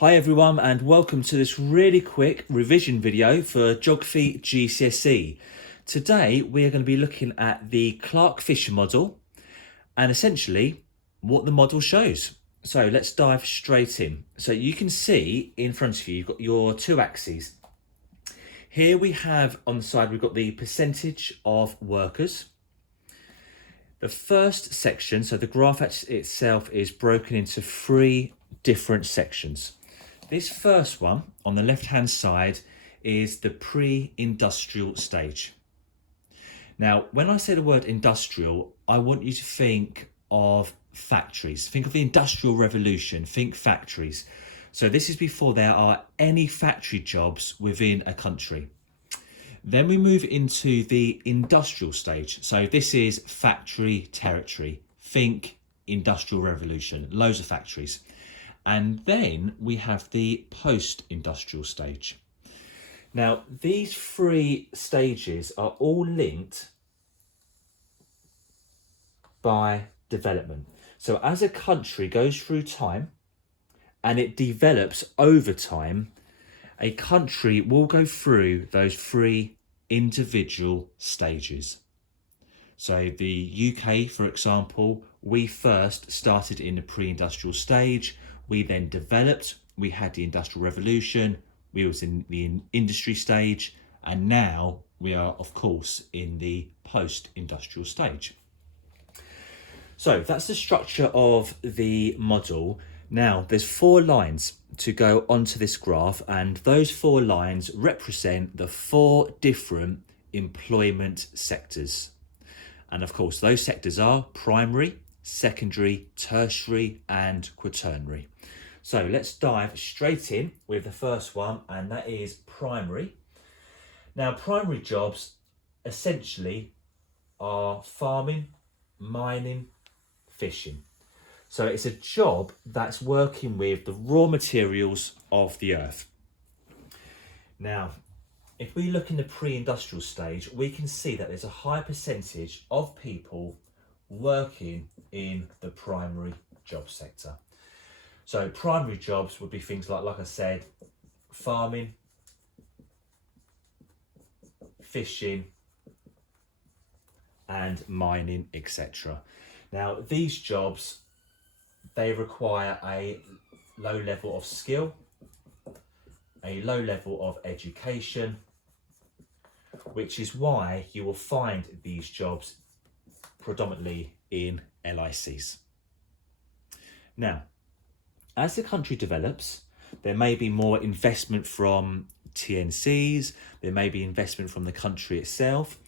Hi everyone and welcome to this really quick revision video for Geography GCSE. Today we are going to be looking at the Clark-Fisher model and essentially what the model shows. So let's dive straight in. So you can see in front of you, you've got your two axes. Here we have on the side, we've got the percentage of workers. The first section, so the graph itself is broken into three different sections. This first one on the left-hand side is the pre-industrial stage. Now, when I say the word industrial, I want you to think of factories. Think of the Industrial Revolution, think factories. So this is before there are any factory jobs within a country. Then we move into the industrial stage. So this is factory territory. Think Industrial Revolution, loads of factories. And then we have the post-industrial stage. Now, these three stages are all linked by development. So as a country goes through time and it develops over time, a country will go through those three individual stages. So the UK, for example, we first started in the pre-industrial stage. We then developed, we had the Industrial Revolution, we was in the industry stage, and now we are, of course, in the post-industrial stage. So that's the structure of the model. Now, there's 4 lines to go onto this graph, and those 4 lines represent the 4 different employment sectors. And of course, those sectors are primary, secondary, tertiary, and quaternary. So let's dive straight in with the first one, and that is primary. Now, primary jobs essentially are farming, mining, fishing. So it's a job that's working with the raw materials of the earth. Now, if we look in the pre-industrial stage, we can see that there's a high percentage of people working in the primary job sector. So primary jobs would be things like I said, farming, fishing, and mining, etc. Now, these jobs, they require a low level of skill, a low level of education, which is why you will find these jobs predominantly in LICs. Now, as the country develops, there may be more investment from TNCs, there may be investment from the country itself.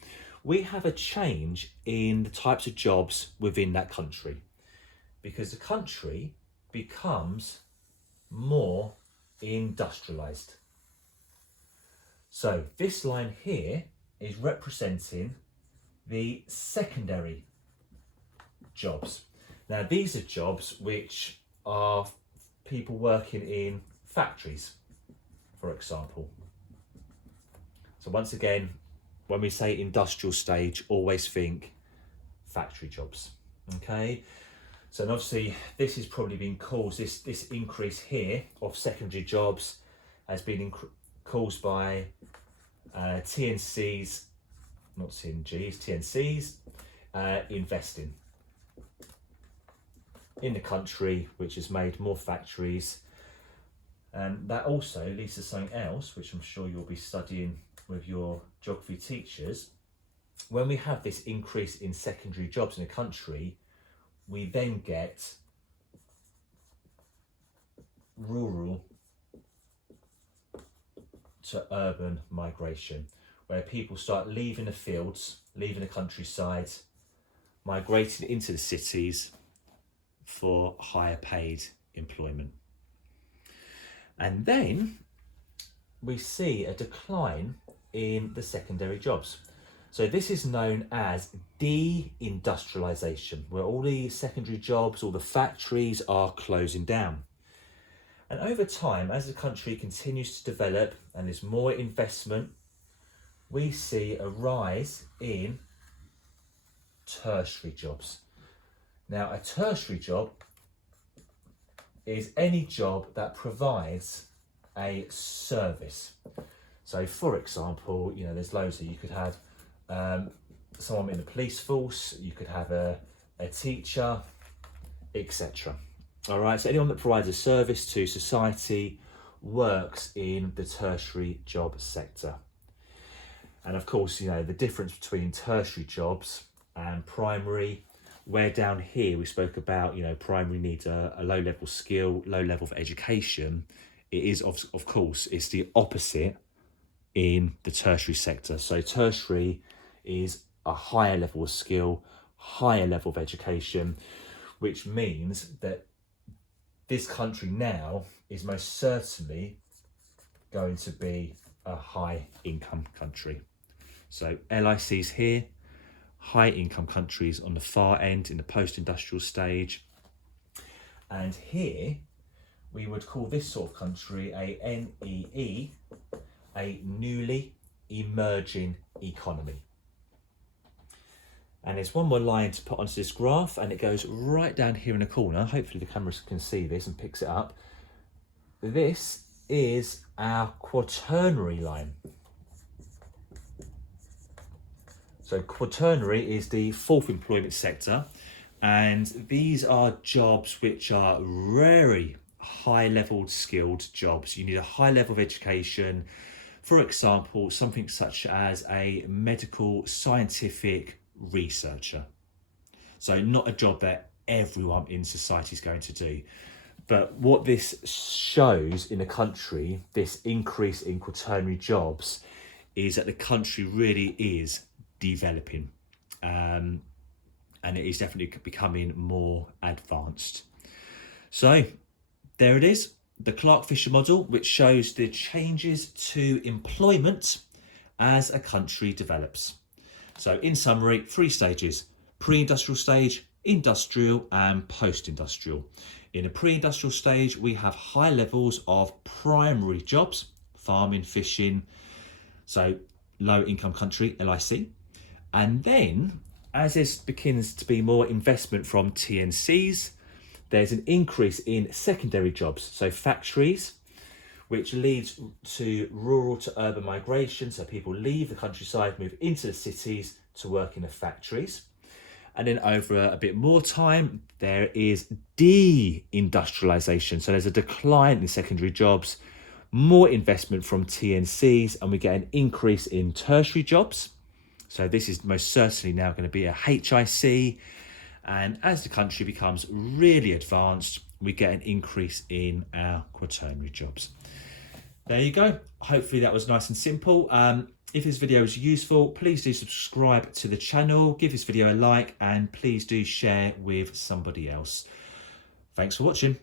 We have a change in the types of jobs within that country because the country becomes more industrialised. So this line here is representing the secondary jobs. Now, these are jobs which are people working in factories, for example. So once again, when we say industrial stage, always think factory jobs, okay? So obviously this has probably been caused, this increase here of secondary jobs has been caused by TNCs, not CNGs, TNCs, investing in the country, which has made more factories. And that also leads to something else, which I'm sure you'll be studying with your geography teachers. When we have this increase in secondary jobs in a country, we then get rural to urban migration, where people start leaving the fields, leaving the countryside, migrating into the cities for higher paid employment. And then we see a decline in the secondary jobs. So this is known as deindustrialization, where all the secondary jobs, all the factories are closing down. And over time, as the country continues to develop and there's more investment, we see a rise in tertiary jobs. Now, a tertiary job is any job that provides a service. So for example, you know, there's loads that you could have someone in the police force, you could have a teacher, etc. All right, so anyone that provides a service to society works in the tertiary job sector. And of course, you know, the difference between tertiary jobs and primary, where down here we spoke about, you know, primary needs a low level skill, low level of education. It is, of course, it's the opposite in the tertiary sector. So tertiary is a higher level of skill, higher level of education, which means that this country now is most certainly going to be a high income country. So LIC's here, high income countries on the far end in the post-industrial stage. And here we would call this sort of country a NEE, a newly emerging economy. And there's one more line to put onto this graph, and it goes right down here in the corner. Hopefully the cameras can see this and picks it up. This is our quaternary line. So quaternary is the fourth employment sector, and these are jobs which are very high level skilled jobs. You need a high level of education. For example, something such as a medical scientific researcher. So not a job that everyone in society is going to do. But what this shows in the country, this increase in quaternary jobs, is that the country really is developing, and it is definitely becoming more advanced. So there it is, the Clark-Fisher model, which shows the changes to employment as a country develops. So in summary, 3 stages: pre-industrial stage, industrial and post-industrial. In a pre-industrial stage, we have high levels of primary jobs, farming, fishing, so low income country, LIC. And then as this begins to be more investment from TNCs, there's an increase in secondary jobs, so factories, which leads to rural to urban migration. So people leave the countryside, move into the cities to work in the factories. And then over a bit more time, there is deindustrialization. So there's a decline in secondary jobs, more investment from TNCs, and we get an increase in tertiary jobs. So this is most certainly now going to be a HIC. And as the country becomes really advanced, we get an increase in our quaternary jobs. There you go. Hopefully that was nice and simple. If this video is useful, please do subscribe to the channel, give this video a like, and please do share with somebody else. Thanks for watching.